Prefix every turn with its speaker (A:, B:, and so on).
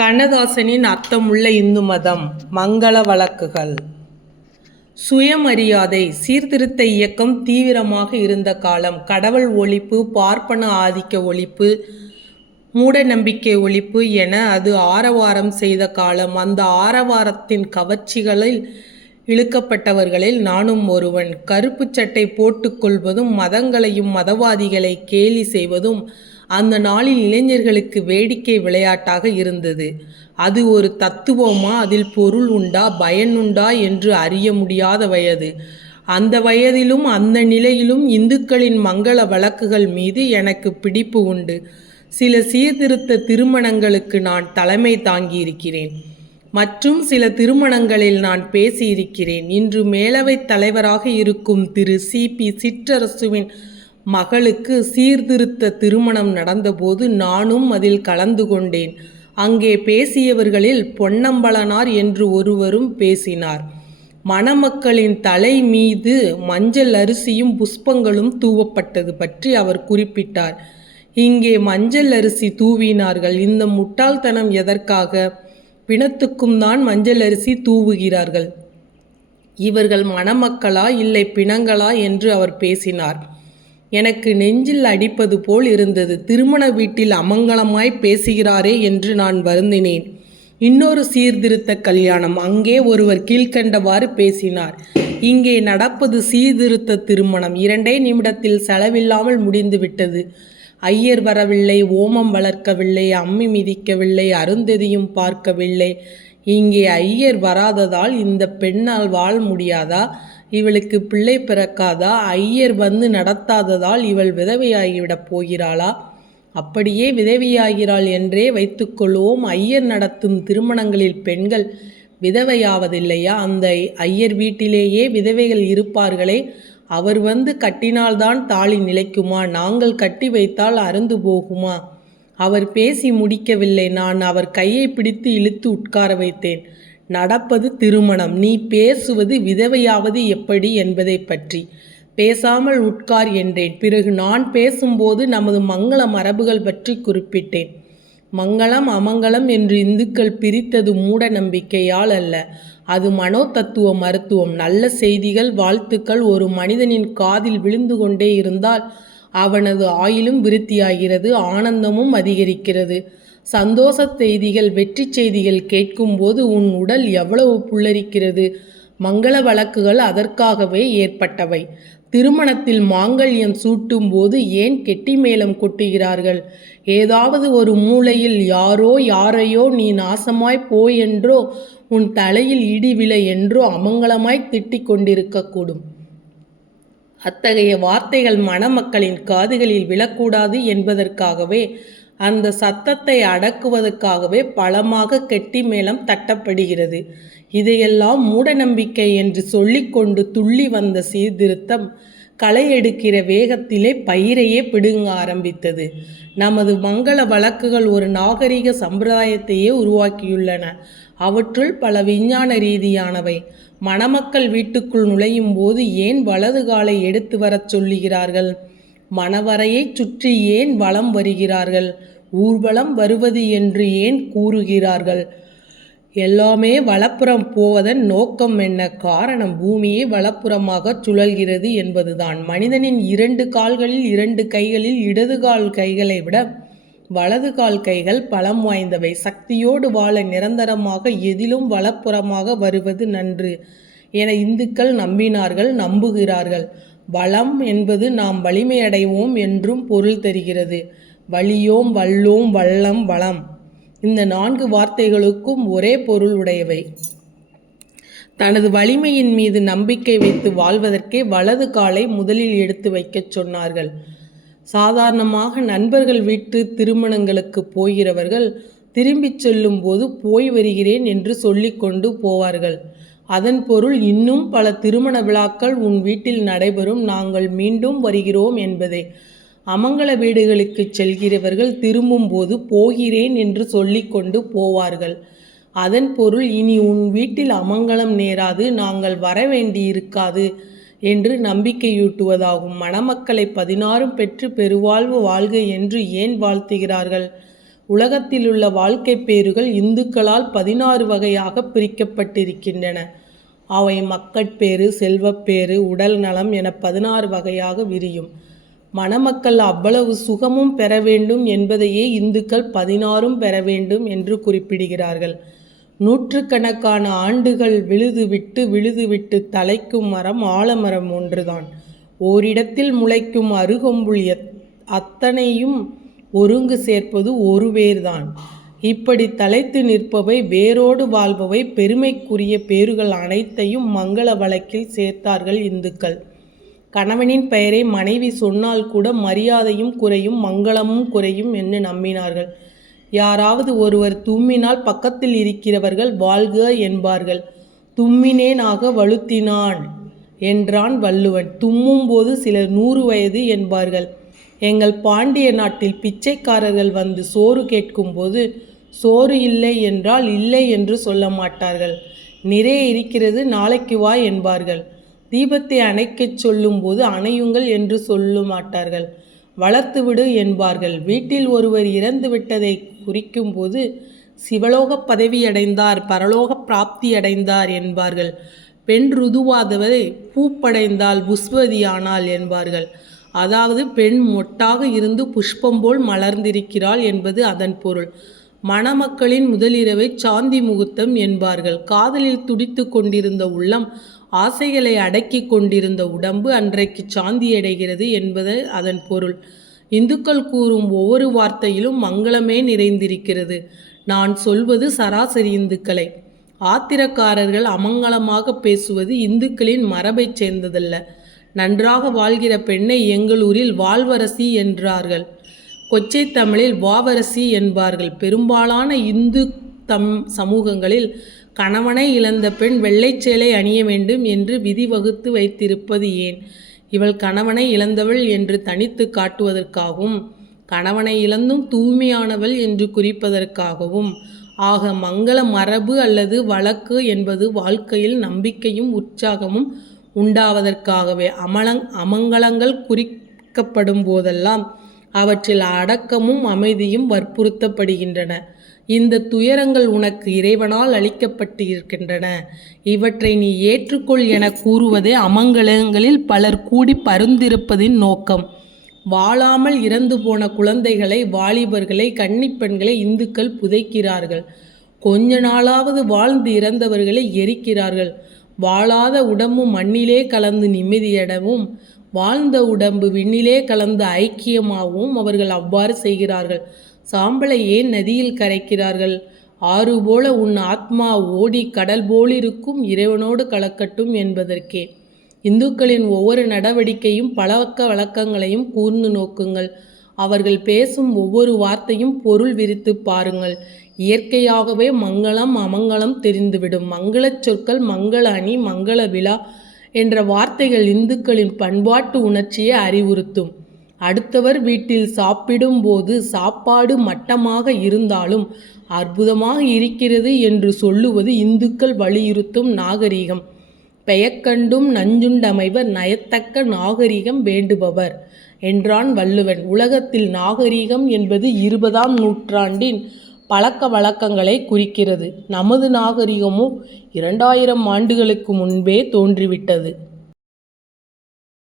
A: கண்ணதாசனின் அர்த்தமுள்ள இந்து மதம் மங்கள வழக்குகள். சுயமரியாதை சீர்திருத்த இயக்கம் தீவிரமாக இருந்த காலம் கடவுள் ஒழிப்பு பார்ப்பன ஆதிக்க ஒழிப்பு மூட நம்பிக்கை ஒழிப்பு என அது ஆரவாரம் செய்த காலம். அந்த ஆரவாரத்தின் கவர்ச்சிகளில் இழுக்கப்பட்டவர்களில் நானும் ஒருவன். கருப்பு சட்டை போட்டுக்கொள்வதும் மதங்களையும் மதவாதிகளை கேலி செய்வதும் அந்த நாளில் இளைஞர்களுக்கு வேடிக்கை விளையாட்டாக இருந்தது. அது ஒரு தத்துவமா? அதில் பொருள் உண்டா? பயனுண்டா என்று அறிய முடியாத வயது. அந்த வயதிலும் அந்த நிலையிலும் இந்துக்களின் மங்கள வழக்குகள் மீது எனக்கு பிடிப்பு உண்டு. சில சீர்திருத்த திருமணங்களுக்கு நான் தலைமை தாங்கியிருக்கிறேன். மற்றும் சில திருமணங்களில் நான் பேசியிருக்கிறேன். இன்று மேலவைத் தலைவராக இருக்கும் திரு சி. பி. சிற்றரசுவின் மகளுக்கு சீர்திருத்த திருமணம் நடந்தபோது நானும் அதில் கலந்து கொண்டேன். அங்கே பேசியவர்களில் பொன்னம்பலனார் என்று ஒருவரும் பேசினார். மணமக்களின் தலை மீது மஞ்சள் அரிசியும் புஷ்பங்களும் தூவப்பட்டது பற்றி அவர் குறிப்பிட்டார். இங்கே மஞ்சள் அரிசி தூவினார்கள். இந்த முட்டாள்தனம் எதற்காக? பிணத்துக்கும் தான் மஞ்சள் அரிசி தூவுகிறார்கள். இவர்கள் மணமக்களா இல்லை பிணங்களா என்று அவர் பேசினார். எனக்கு நெஞ்சில் அடிப்பது போல் இருந்தது. திருமண வீட்டில் அமங்கலமாய் பேசுகிறாரே என்று நான் வருந்தினேன். இன்னொரு சீர்திருத்த கல்யாணம். அங்கே ஒருவர் கீழ்க்கண்டவாறு பேசினார். இங்கே நடப்பது சீர்திருத்த திருமணம். இரண்டே நிமிடத்தில் செலவில்லாமல் முடிந்துவிட்டது. ஐயர் வரவில்லை ஓமம் வளர்க்கவில்லை அம்மி மிதிக்கவில்லை அருந்ததியும் பார்க்கவில்லை. இங்கே ஐயர் வராததால் இந்த பெண்ணால் வாழ முடியாதா? இவளுக்கு பிள்ளை பிறக்காதா? ஐயர் வந்து நடத்தாததால் இவள் விதவையாகிவிடப் போகிறாளா? அப்படியே விதவையாகிறாள் என்றே வைத்துக்கொள்வோம். ஐயர் நடத்தும் திருமணங்களில் பெண்கள் விதவையாவதில்லையா? அந்த ஐயர் வீட்டிலேயே விதவைகள் இருப்பார்களே. அவர் வந்து கட்டினால்தான் தாலி நிலைக்குமா? நாங்கள் கட்டி வைத்தால் அருந்து போகுமா? அவர் பேசி முடிக்கவில்லை. நான் அவர் கையை பிடித்து இழுத்து உட்கார வைத்தேன். நடப்பது திருமணம். நீ பேசுவது விதவையாவது எப்படி என்பதை பற்றி. பேசாமல் உட்கார் என்றேன். பிறகு நான் பேசும்போது நமது மங்கள மரபுகள் பற்றி குறிப்பிட்டேன். மங்களம் அமங்கலம் என்று இந்துக்கள் பிரித்தது மூட நம்பிக்கையால் அல்ல. அது மனோ தத்துவ மருத்துவம். நல்ல செய்திகள் வாழ்த்துக்கள் ஒரு மனிதனின் காதில் விழுந்து கொண்டே இருந்தால் அவனது ஆயிலும் விருத்தியாகிறது ஆனந்தமும் அதிகரிக்கிறது. சந்தோஷ செய்திகள் வெற்றி செய்திகள் கேட்கும்போது உன் உடல் எவ்வளவு புல்லரிக்கிறது? மங்கள வழக்குகள் அதற்காகவே ஏற்பட்டவை. திருமணத்தில் மாங்கல்யம் சூட்டும் போது ஏன் கெட்டி மேளம் கொட்டுகிறார்கள்? ஏதாவது ஒரு மூலையில் யாரோ யாரையோ நீ நாசமாய் போய் என்றோ உன் தலையில் இடி என்றோ அமங்கலமாய் திட்டிக் கொண்டிருக்கக்கூடும். அத்தகைய வார்த்தைகள் மணமக்களின் காதுகளில் விழக்கூடாது என்பதற்காகவே அந்த சத்தத்தை அடக்குவதற்காகவே பலமாக கெட்டி மேளம் தட்டப்படுகிறது. இதையெல்லாம் மூடநம்பிக்கை என்று சொல்லிக்கொண்டு துள்ளி வந்த சீர்திருத்தம் களை எடுக்கிற வேகத்திலே பயிரையே பிடுங்க ஆரம்பித்தது. நமது மங்கள வழக்குகள் ஒரு நாகரிக சம்பிரதாயத்தையே உருவாக்கியுள்ளன. அவற்றுள் பல விஞ்ஞான ரீதியானவை. மணமக்கள் வீட்டுக்குள் நுழையும் போது ஏன் வலது காலை எடுத்து வரச் சொல்லுகிறார்கள்? மணவரையைச் சுற்றி ஏன் வலம் வருகிறார்கள்? ஊர்வலம் வருவது என்று ஏன் கூறுகிறார்கள்? எல்லாமே வலப்புறம் போவதன் நோக்கம் என்ன? காரணம் பூமியே வலப்புறமாக சுழல்கிறது என்பதுதான். மனிதனின் இரண்டு கால்களில் இரண்டு கைகளில் இடது கால் கைகளை விட வலது கால் கைகள் பலம் வாய்ந்தவை. சக்தியோடு வாழ நிரந்தரமாக எதிலும் வலப்புறமாக வருவது நன்று என இந்துக்கள் நம்பினார்கள் நம்புகிறார்கள். வளம் என்பது நாம் வலிமையடைவோம் என்றும் பொருள் தருகிறது. வலியோம் வல்லோம் வல்லம் வளம். இந்த நான்கு வார்த்தைகளுக்கும் ஒரே பொருள் உடையவை. தனது வலிமையின் மீது நம்பிக்கை வைத்து வாழ்வதற்கே வலது காலை முதலில் எடுத்து வைக்கச் சொன்னார்கள். சாதாரணமாக நண்பர்கள் வீட்டு திருமணங்களுக்கு போகிறவர்கள் திரும்பிச் செல்லும்போது போய் வருகிறேன் என்று சொல்லிக்கொண்டு போவார்கள். அதன் பொருள் இன்னும் பல திருமண விழாக்கள் உன் வீட்டில் நடைபெறும். நாங்கள் மீண்டும் வருகிறோம் என்பதே. அமங்கல வீடுகளுக்கு செல்கிறவர்கள் திரும்பும்போது போகிறேன் என்று சொல்லிக்கொண்டு போவார்கள். அதன் பொருள் இனி உன் வீட்டில் அமங்கலம் நேராது. நாங்கள் வர வேண்டியிருக்காது என்று நம்பிக்கையூட்டுவதாகும். மணமக்களை பதினாறும் பெற்று பெருவாழ்வு வாழ்க என்று ஏன் வாழ்த்துகிறார்கள்? உலகத்திலுள்ள வாழ்க்கை பேறுகள் இந்துக்களால் பதினாறு வகையாக பிரிக்கப்பட்டிருக்கின்றன. அவை மக்கட்பேறு, செல்வப்பேறு, உடல் நலம் என பதினாறு வகையாக விரியும். மணமக்கள் அவ்வளவு சுகமும் பெற வேண்டும் என்பதையே இந்துக்கள் பதினாறும் பெற வேண்டும் என்று குறிப்பிடுகிறார்கள். நூற்றுக்கணக்கான ஆண்டுகள் விழுதுவிட்டு விழுதுவிட்டு தலைக்கும் மரம் ஆலமரம் ஒன்றுதான். ஓரிடத்தில் முளைக்கும் அருகொம்புள் அத்தனையும் ஒருங்கு சேர்ப்பது ஒரு வேர்தான். இப்படி தலைத்து நிற்பவை வேரோடு வாழ்பவை பெருமைக்குரிய பேறுகள் அனைத்தையும் மங்கள வழக்கில் சேர்த்தார்கள் இந்துக்கள். கணவனின் பெயரை மனைவி சொன்னால் கூட மரியாதையும் குறையும் மங்களமும் குறையும் என்று நம்பினார்கள். யாராவது ஒருவர் தும்மினால் பக்கத்தில் இருக்கிறவர்கள் வாழ்க என்பார்கள். தும்மினேனாக வழுத்தினான் என்றான் வள்ளுவன். தும்மும்போது சிலர் நூறு வயது என்பார்கள். எங்கள் பாண்டிய நாட்டில் பிச்சைக்காரர்கள் வந்து சோறு கேட்கும்போது சோறு இல்லை என்றால் இல்லை என்று சொல்ல மாட்டார்கள். நிறைய இருக்கிறது நாளைக்கு வா என்பார்கள். தீபத்தை அணைக்கச் சொல்லும்போது அணையுங்கள் என்று சொல்ல மாட்டார்கள். வளர்த்துவிடு என்பார்கள். வீட்டில் ஒருவர் இறந்து விட்டதை குறிக்கும்போது சிவலோகப் பதவியடைந்தார் பிராப்தி அடைந்தார் என்பார்கள். பெண் ருதுவாதவரை பூப்படைந்தால் புஷ்பவதியானாள் என்பார்கள். அதாவது பெண் மொட்டாக இருந்து புஷ்பம் போல் மலர்ந்திருக்கிறாள் என்பது அதன் பொருள். மணமக்களின் முதலிரவைச் சாந்தி முகூர்த்தம் என்பார்கள். காதலில் துடித்து கொண்டிருந்த உள்ளம் ஆசைகளை அடக்கி கொண்டிருந்த உடம்பு அன்றைக்கு சாந்தியடைகிறது என்பது அதன் பொருள். இந்துக்கள் கூறும் ஒவ்வொரு வார்த்தையிலும் மங்களமே நிறைந்திருக்கிறது. நான் சொல்வது சராசரி இந்துக்களை. ஆத்திரக்காரர்கள் அமங்கலமாக பேசுவது இந்துக்களின் மரபைச் சேர்ந்ததல்ல. நன்றாக வாழ்கிற பெண்ணை எங்களூரில் வாழ்வரசி என்றார்கள். கொச்சை தமிழில் வாவரசி என்பார்கள். பெரும்பாலான இந்து தம் சமூகங்களில் கணவனை இழந்த பெண் வெள்ளைச்சேலை அணிய வேண்டும் என்று விதி வகுத்து வைத்திருப்பது ஏன்? இவள் கணவனை இழந்தவள் என்று தனித்து காட்டுவதற்காகவும் கணவனை இழந்தும் தூய்மையானவள் என்று குறிப்பதற்காகவும். ஆக மங்கள மரபு அல்லது வழக்கு என்பது வாழ்க்கையில் நம்பிக்கையும் உற்சாகமும் உண்டாவதற்காகவே. அமலங் அமங்கலங்கள் குறிக்கப்படும் போதெல்லாம் அவற்றில் அடக்கமும் அமைதியும் வற்புறுத்தப்படுகின்றன. இந்த துயரங்கள் உனக்கு இறைவனால் அளிக்கப்பட்டிருக்கின்றன. இவற்றை நீ ஏற்றுக்கொள் என கூறுவதே அமங்கலங்களில் பலர் கூடி பருந்திருப்பதின் நோக்கம். வாழாமல் இறந்து போன குழந்தைகளை வாலிபர்களை கன்னிப்பெண்களை இந்துக்கள் புதைக்கிறார்கள். கொஞ்ச நாளாவது வாழ்ந்து இறந்தவர்களை எரிக்கிறார்கள். வாழாத உடம்பு மண்ணிலே கலந்து நிம்மதியடவும் வாழ்ந்த உடம்பு விண்ணிலே கலந்து ஐக்கியமாகவும் அவர்கள் அவ்வாறு செய்கிறார்கள். சாம்பலை ஏன் நதியில் கரைக்கிறார்கள்? ஆறு போல உன் ஆத்மா ஓடிக் கடல் போலிருக்கும் இறைவனோடு கலக்கட்டும் என்பதற்கே. இந்துக்களின் ஒவ்வொரு நடவடிக்கையும் பழக்க வழக்கங்களையும் கூர்ந்து நோக்குங்கள். அவர்கள் பேசும் ஒவ்வொரு வார்த்தையும் பொருள் விரித்துப் பாருங்கள். இயற்கையாகவே மங்களம் அமங்கலம் தெரிந்துவிடும். மங்களச் சொற்கள் மங்கள அணி மங்கள விழா என்ற வார்த்தைகள் இந்துக்களின் பண்பாட்டு உணர்ச்சியை அறிவுறுத்தும். அடுத்தவர் வீட்டில் சாப்பிடும் போது சாப்பாடு மட்டமாக இருந்தாலும் அற்புதமாக இருக்கிறது என்று சொல்லுவது இந்துக்கள் வலியுறுத்தும் நாகரிகம். பெயக்கண்டும் நஞ்சுண்டமைவர் நயத்தக்க நாகரிகம் வேண்டுபவர் என்றான் வள்ளுவன். உலகத்தில் நாகரிகம் என்பது இருபதாம் நூற்றாண்டின் பழக்க வழக்கங்களைக் குறிக்கிறது. நமது நாகரிகமும் இரண்டாயிரம் ஆண்டுகளுக்கு முன்பே தோன்றிவிட்டது.